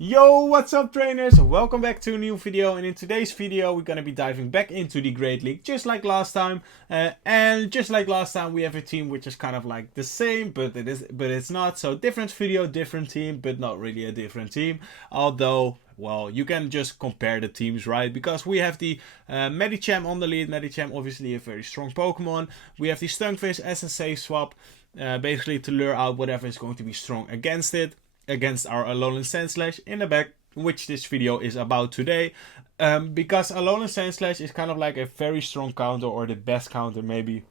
Yo, what's up trainers? Welcome back to a new video, and in today's video we're gonna be diving back into the Great League just like last time. And just like last time we have a team which is kind of like the same, but it's not. So different video, different team, but not really a different team. Although, well, you can just compare the teams, right? Because we have the Medicham on the lead. Medicham obviously a very strong Pokemon. We have the Stunfisk as a safe swap, basically to lure out whatever is going to be strong against it. Against our Alolan Sandslash in the back, which this video is about today. Because Alolan Sandslash is kind of like a very strong counter, or the best counter maybe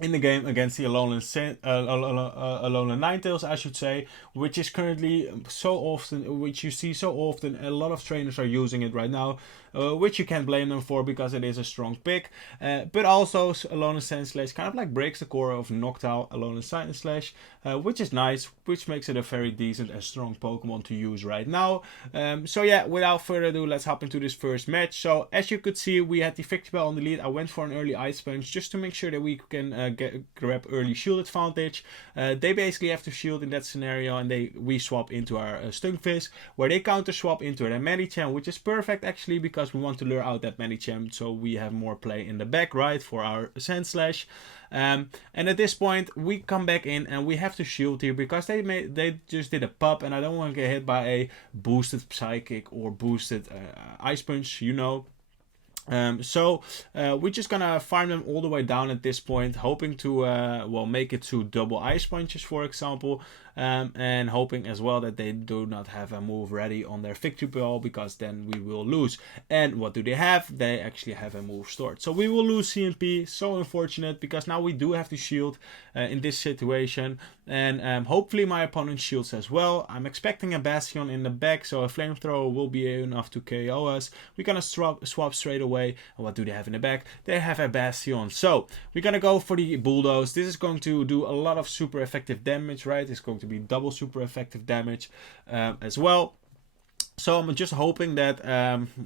in the game against the Alolan Ninetales, I should say, which is currently so often, which you see so often. A lot of trainers are using it right now, which you can't blame them for because it is a strong pick. But also Alolan Sandslash kind of like breaks the core of Noctowl Alolan Sandslash, which is nice, which makes it a very decent and strong Pokemon to use right now. So yeah, without further ado, let's hop into this first match. So as you could see, we had the Victreebel on the lead. I went for an early Ice Punch just to make sure that we can grab early shield advantage. They basically have to shield in that scenario, and we swap into our Stunfisk, where they counter swap into their Medicham, which is perfect actually because we want to lure out that Medicham so we have more play in the back, right, for our Sandslash. And at this point we come back in and we have to shield here because they just did a pop, and I don't want to get hit by a boosted Psychic or boosted Ice Punch, you know. So we're just gonna farm them all the way down at this point, hoping to well, make it to double Ice Punches, for example, and hoping as well that they do not have a move ready on their Victreebel, because then we will lose. And what do they have? They actually have a move stored, so we will lose CMP. So unfortunate, because now we do have to shield in this situation, and hopefully my opponent shields as well. I'm expecting a Bastion in the back, so a Flamethrower will be enough to KO us. We're gonna swap straight away. And what do they have in the back? They have a Bastion. So we're gonna go for the Bulldoze. This is going to do a lot of super effective damage, right? It's going to be double super effective damage as well. So I'm just hoping that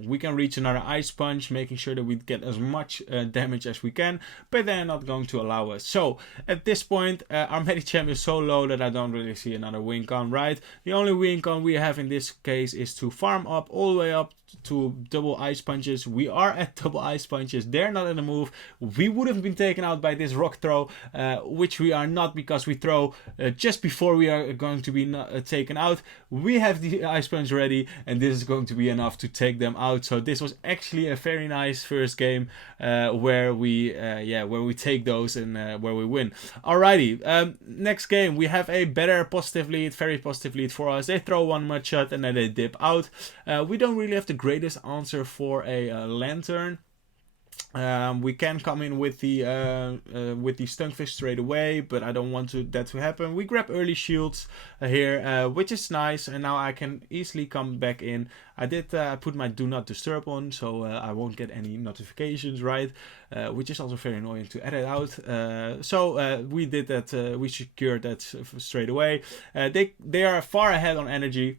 we can reach another Ice Punch, making sure that we get as much damage as we can, but they're not going to allow us. So at this point, our Medicham is so low that I don't really see another win con, right? The only win con we have in this case is to farm up all the way up to double Ice Punches. We are at double Ice Punches. They're not in the move. We would have been taken out by this Rock Throw, which we are not, because we throw just before we are going to be taken out. We have the Ice Punch ready, and this is going to be enough to take them out. So this was actually a very nice first game where we take those and where we win. Alrighty, next game we have a better positive lead, very positive lead for us. They throw one Mud Shot and then they dip out. We don't really have the greatest answer for a Lantern. We can come in with the Stunfisk straight away, but I don't want that to happen. We grab early shields here, which is nice, and now I can easily come back in. I did put my Do Not Disturb on, so I won't get any notifications, right? Which is also very annoying to edit out. So we did that. We secured that straight away. They are far ahead on energy,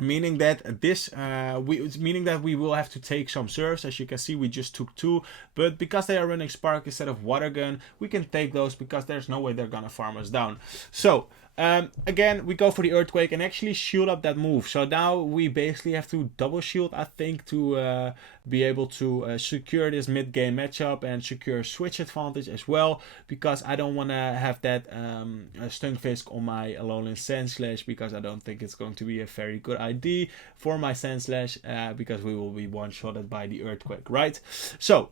meaning that we will have to take some serves. As you can see, we just took 2, but because they are running Spark instead of Water Gun, we can take those because there's no way they're gonna farm us down. So again, we go for the Earthquake and actually shield up that move. So now we basically have to double shield, I think, to be able to secure this mid-game matchup and secure switch advantage as well, because I don't want to have that Stunfisk on my Alolan Sandslash, because I don't think it's going to be a very good idea for my Sandslash, because we will be one-shotted by the Earthquake, right? So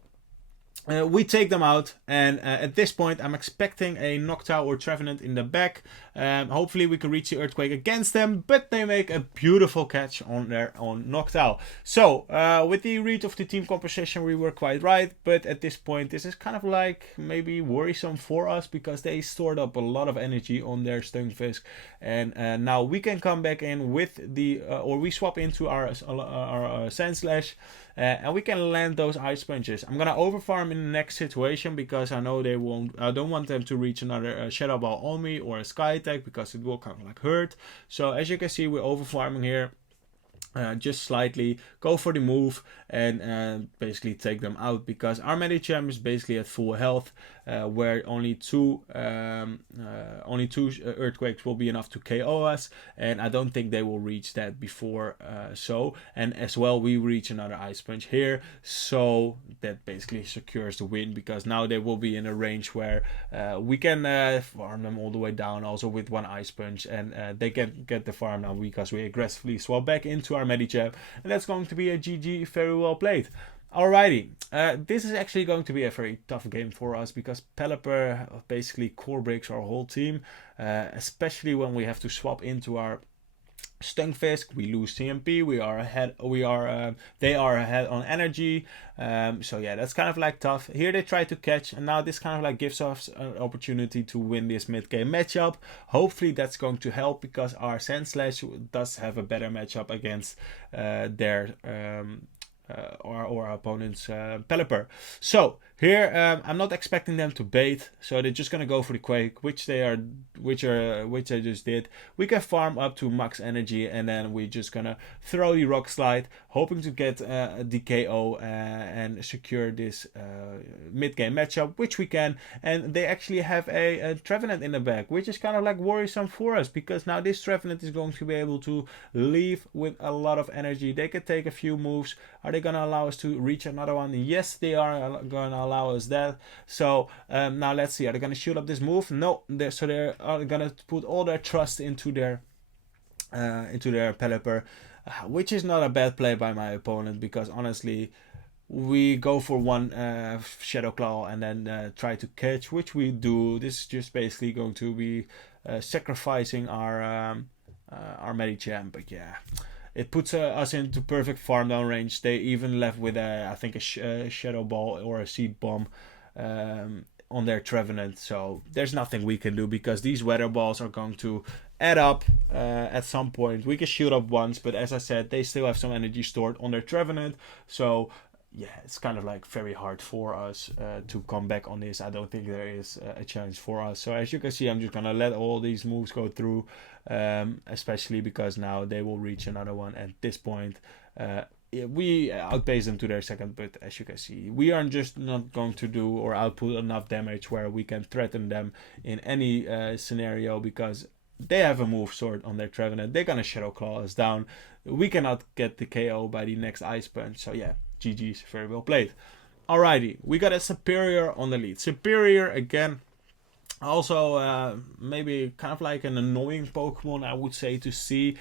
we take them out, and at this point I'm expecting a Noctowl or Trevenant in the back. Hopefully we can reach the Earthquake against them, but they make a beautiful catch on their own Noctowl. So with the read of the team composition we were quite right, but at this point this is kind of like maybe worrisome for us, because they stored up a lot of energy on their Stunfisk, and now we can come back in with the or we swap into our Sandslash, and we can land those Ice Punches. I'm gonna overfarm in the next situation because I know they won't. I don't want them to reach another Shadow Ball on me or a Sky Attack, because it will kind of like hurt. So as you can see, we're overfarming here. just slightly go for the move and basically take them out, because our Medicham is basically at full health, where only two earthquakes will be enough to KO us, and I don't think they will reach that before. And as well we reach another Ice Punch here, so that basically secures the win, because now they will be in a range where we can farm them all the way down also with one Ice Punch, and they can get the farm now because we aggressively swap back into our Medicham, and that's going to be a GG. Very well played. Alrighty, this is actually going to be a very tough game for us, because Pelipper basically core breaks our whole team, especially when we have to swap into our Stunfisk. We lose TMP. We are ahead. They are ahead on energy. So yeah, that's kind of like tough. Here they try to catch, and now this kind of like gives us an opportunity to win this mid game matchup. Hopefully that's going to help, because our Sandslash does have a better matchup against their our opponent's Pelipper. So here I'm not expecting them to bait, so they're just gonna go for the Quake, which they just did. We can farm up to max energy, and then we're just gonna throw the Rock Slide, hoping to get the KO and secure this mid-game matchup, which we can. And they actually have a Trevenant in the back, which is kind of like worrisome for us, because now this Trevenant is going to be able to leave with a lot of energy. They can take a few moves. Are they gonna allow us to reach another one? Yes, they are gonna allow us that. So now let's see, are they gonna shoot up this move? No, they're gonna put all their trust into their Pelipper, which is not a bad play by my opponent, because honestly we go for one Shadow Claw and then try to catch, which we do. This is just basically going to be sacrificing our Medicham, but yeah, it puts us into perfect farm down range. They even left with I think a Shadow Ball or a Seed Bomb on their Trevenant. So there's nothing we can do, because these Weather Balls are going to add up at some point. We can shoot up once, but as I said, they still have some energy stored on their Trevenant. So yeah, it's kind of like very hard for us to come back on this. I don't think there is a chance for us. So as you can see, I'm just gonna let all these moves go through, especially because now they will reach another one. At this point, we outpace them to their second, but as you can see, we are just not going to do or output enough damage where we can threaten them in any scenario, because they have a move sword on their Trevenant. They're gonna Shadow Claw us down. We cannot get the KO by the next Ice Punch. So yeah, GG's, very well played. Alrighty, we got a Superior on the lead. Superior again, also maybe kind of like an annoying Pokemon, I would say, to see.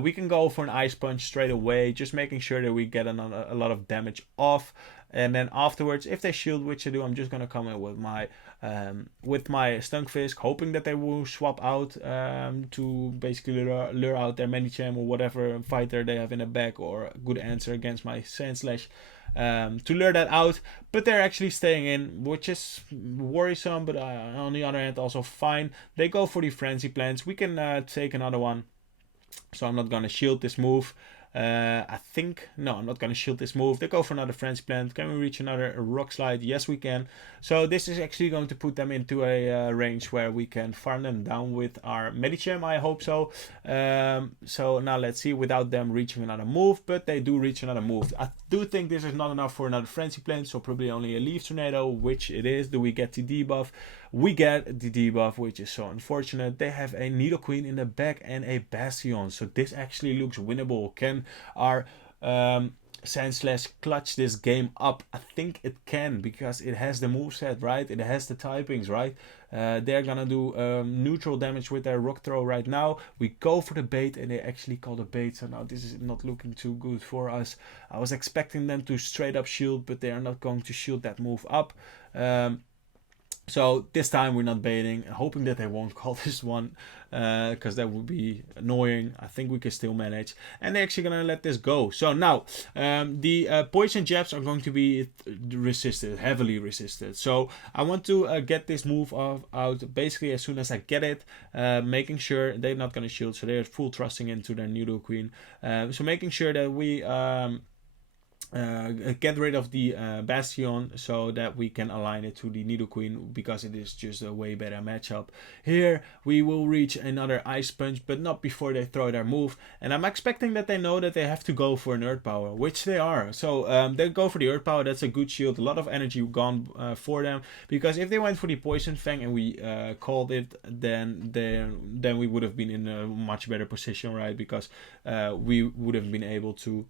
We can go for an Ice Punch straight away, just making sure that we get a lot of damage off. And then afterwards, if they shield, which I do, I'm just gonna come in with my Stunfisk, hoping that they will swap out to basically lure out their Medicham or whatever fighter they have in the back, or a good answer against my Sandslash, to lure that out. But they're actually staying in, which is worrisome, but on the other hand also fine. They go for the Frenzy Plants. We can take another one, so I'm not gonna shield this move. I think, no, I'm not going to shield this move. They go for another Frenzy Plant. Can we reach another Rock Slide? Yes, we can. So this is actually going to put them into a range where we can farm them down with our Medicham. I hope so. So now let's see, without them reaching another move, but they do reach another move. I do think this is not enough for another Frenzy Plant, so probably only a Leaf Tornado, which it is. Do we get the debuff? We get the debuff, which is so unfortunate. They have a Nidoqueen in the back and a Bastion, so this actually looks winnable. Can our Sandslash clutch this game up? I think it can, because it has the moveset, right? It has the typings, right? They're gonna do neutral damage with their Rock Throw right now. We go for the bait, and they actually call the bait, so now this is not looking too good for us. I was expecting them to straight up shield, but they are not going to shield that move up. So this time we're not baiting, hoping that they won't call this one, because that would be annoying. I think we can still manage, and they're actually gonna let this go. So now the poison jabs are going to be resisted, heavily resisted. So I want to get this move out basically as soon as I get it, making sure they're not gonna shield, so they're full trusting into their Nidoqueen. So making sure that we get rid of the Bastion so that we can align it to the Nidoqueen, because it is just a way better matchup. Here we will reach another Ice Punch, but not before they throw their move, and I'm expecting that they know that they have to go for an Earth Power, which they are. So they go for the Earth Power. That's a good shield, a lot of energy gone for them, because if they went for the Poison Fang and we called it, then we would have been in a much better position, right? Because we would have been able to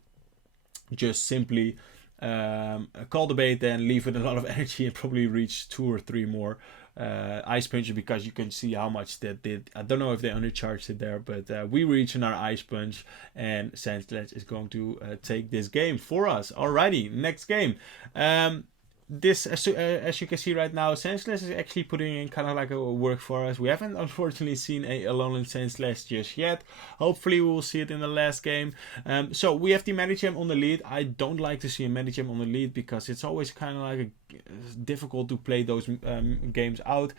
just simply call the bait, then leave with a lot of energy and probably reach 2 or 3 more Ice Punches, because you can see how much that did. I don't know if they undercharged it there, but we reach another Ice Punch, and Sandslash is going to take this game for us. Alrighty, next game. This, as you can see right now, Sandslash is actually putting in kind of like a work for us. We haven't unfortunately seen a Alolan Sandslash just yet. Hopefully we will see it in the last game. So we have the Medicham on the lead. I don't like to see a Medicham on the lead, because it's always kind of like difficult to play those games out.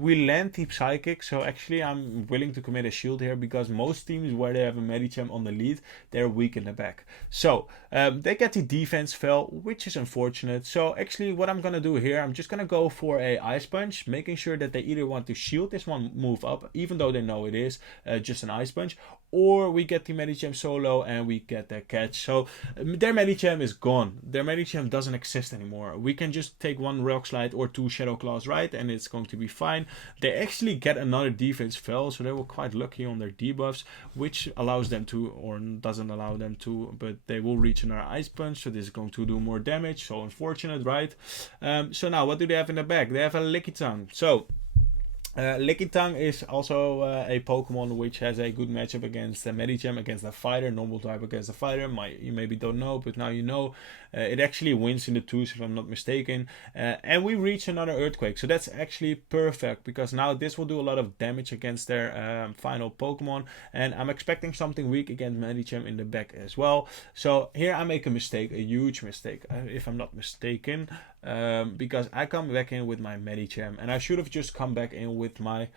We land Deep Psychic, so actually I'm willing to commit a shield here, because most teams where they have a Medicham on the lead, they're weak in the back. So they get the defense fell, which is unfortunate. So actually what I'm gonna do here, I'm just gonna go for a Ice Punch, making sure that they either want to shield this one move up, even though they know it is just an Ice Punch, or we get the Medicham solo and we get that catch. So their Medicham is gone. Their Medicham doesn't exist anymore. We can just take 1 Rock Slide or 2 Shadow Claws, right, and it's going to be fine. They actually get another defense fell, so they were quite lucky on their debuffs, which allows them to, or doesn't allow them to, but they will reach another Ice Punch, so this is going to do more damage. So unfortunate, right? So now what do they have in the back? They have a Lickitung. So Lickitung is also a Pokemon which has a good matchup against Medicham, against a fighter, normal type against a fighter. You maybe don't know, but now you know. It actually wins in the 2s, if I'm not mistaken. And we reach another Earthquake, so that's actually perfect, because now this will do a lot of damage against their final Pokemon. And I'm expecting something weak against Medicham in the back as well. So here I make a mistake, a huge mistake, if I'm not mistaken. Because I come back in with my Medicham, and I should have just come back in with my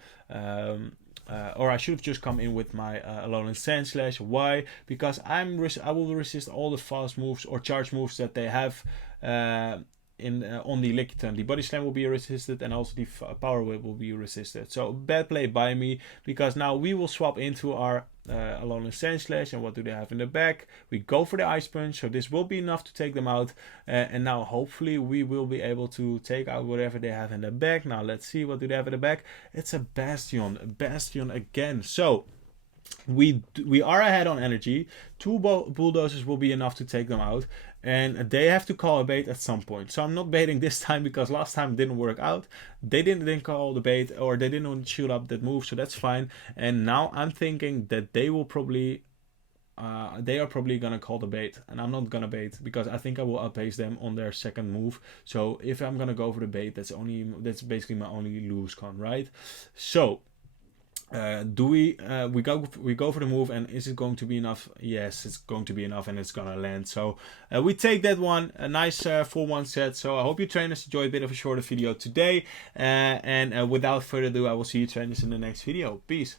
or I should have just come in with my Alolan Sandslash. Why? Because I will resist all the fast moves or charge moves that they have on the Lickitung. The Body Slam will be resisted, and also the Power Whip will be resisted. So bad play by me, because now we will swap into our Alolan Sandslash. And what do they have in the back? We go for the Ice Punch, so this will be enough to take them out. And now hopefully we will be able to take out whatever they have in the back. Now let's see, what do they have in the back? It's a Bastion again. So we are ahead on energy. 2 bulldozers will be enough to take them out, and they have to call a bait at some point. So I'm not baiting this time, because last time it didn't work out. They didn't call the bait, or they didn't shield up that move, so that's fine. And now I'm thinking that they will probably they are probably gonna call the bait, and I'm not gonna bait, because I think I will outpace them on their second move. So if I'm gonna go for the bait, that's basically my only lose con, right? So we go for the move, and is it going to be enough? Yes, it's going to be enough, and it's gonna land. So we take that one, a nice 4-1 set. So I hope you trainers enjoyed a bit of a shorter video today, and without further ado, I will see you trainers in the next video. Peace.